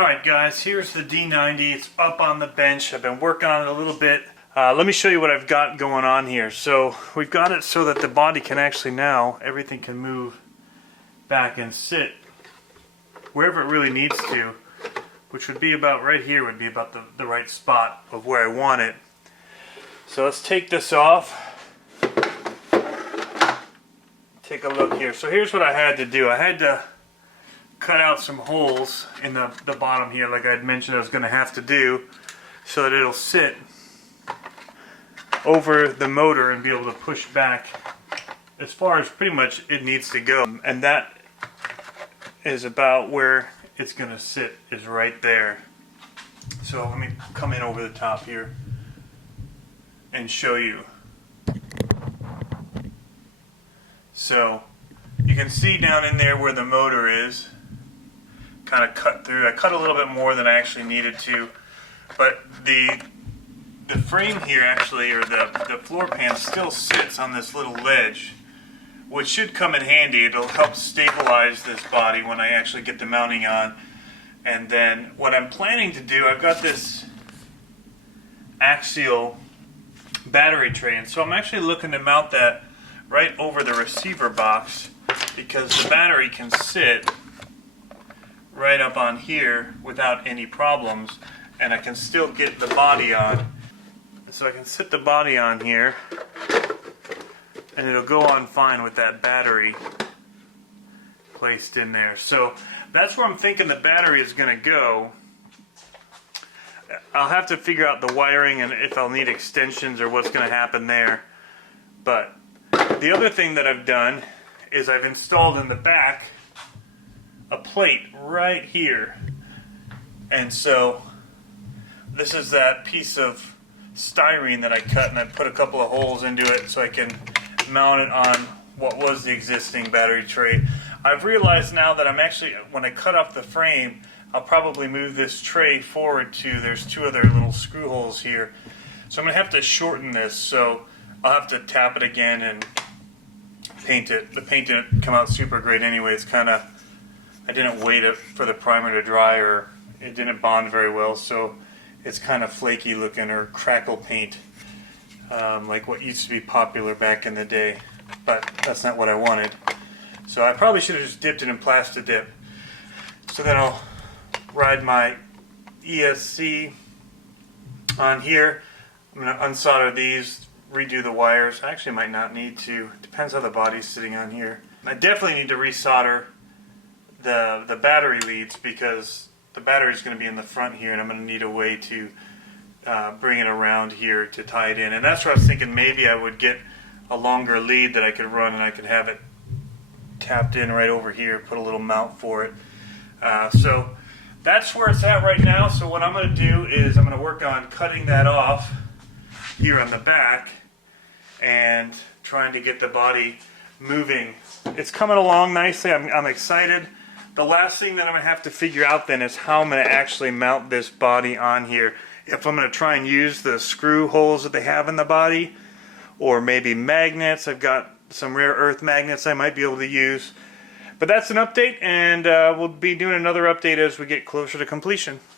Alright guys, here's the D90. It's up on the bench. I've been working on it a little bit. Let me show you what I've got going on here. So we've got it so that the body can actually now, everything can move back and sit wherever it really needs to, which would be about right here, would be about the right spot of where I want it. So let's take this off. Take a look here. So here's what I had to do. I had to cut out some holes in the bottom here, like I'd mentioned I was going to have to do, so that it'll sit over the motor and be able to push back as far as pretty much it needs to go. And that is about where it's going to sit, is right there. So let me come in over the top here and show you. So you can see down in there where the motor is, kind of cut through. I cut a little bit more than I actually needed to, but the frame here actually, or the floor pan, still sits on this little ledge, which should come in handy. It'll help stabilize this body when I actually get the mounting on. And then what I'm planning to do, I've got this axial battery tray, and so I'm actually looking to mount that right over the receiver box, because the battery can sit right up on here without any problems, and I can still get the body on. So I can sit the body on here and it'll go on fine with that battery placed in there. So that's where I'm thinking the battery is going to go. I'll have to figure out the wiring and if I'll need extensions or what's going to happen there. But the other thing that I've done is I've installed in the back a plate right here. And so this is that piece of styrene that I cut, and I put a couple of holes into it so I can mount it on what was the existing battery tray. I've realized now that I'm actually, when I cut off the frame, I'll probably move this tray forward to, there's two other little screw holes here. So I'm going to have to shorten this, so I'll have to tap it again and paint it. The paint didn't come out super great anyway. It's kind of, I didn't wait it for the primer to dry, or it didn't bond very well, so it's kind of flaky looking, or crackle paint, like what used to be popular back in the day. But that's not what I wanted. So I probably should have just dipped it in Plastidip. So then I'll ride my ESC on here. I'm going to unsolder these, redo the wires. I actually might not need to. Depends how the body's sitting on here. I definitely need to resolder the battery leads, because the battery is going to be in the front here, and I'm going to need a way to bring it around here to tie it in. And that's where I was thinking maybe I would get a longer lead that I could run, and I could have it tapped in right over here, put a little mount for it. So that's where it's at right now. So what I'm going to do is I'm going to work on cutting that off here on the back and trying to get the body moving. It's coming along nicely. I'm excited. The last thing that I'm going to have to figure out then is how I'm going to actually mount this body on here. If I'm going to try and use the screw holes that they have in the body, or maybe magnets. I've got some rare earth magnets I might be able to use. But that's an update, and we'll be doing another update as we get closer to completion.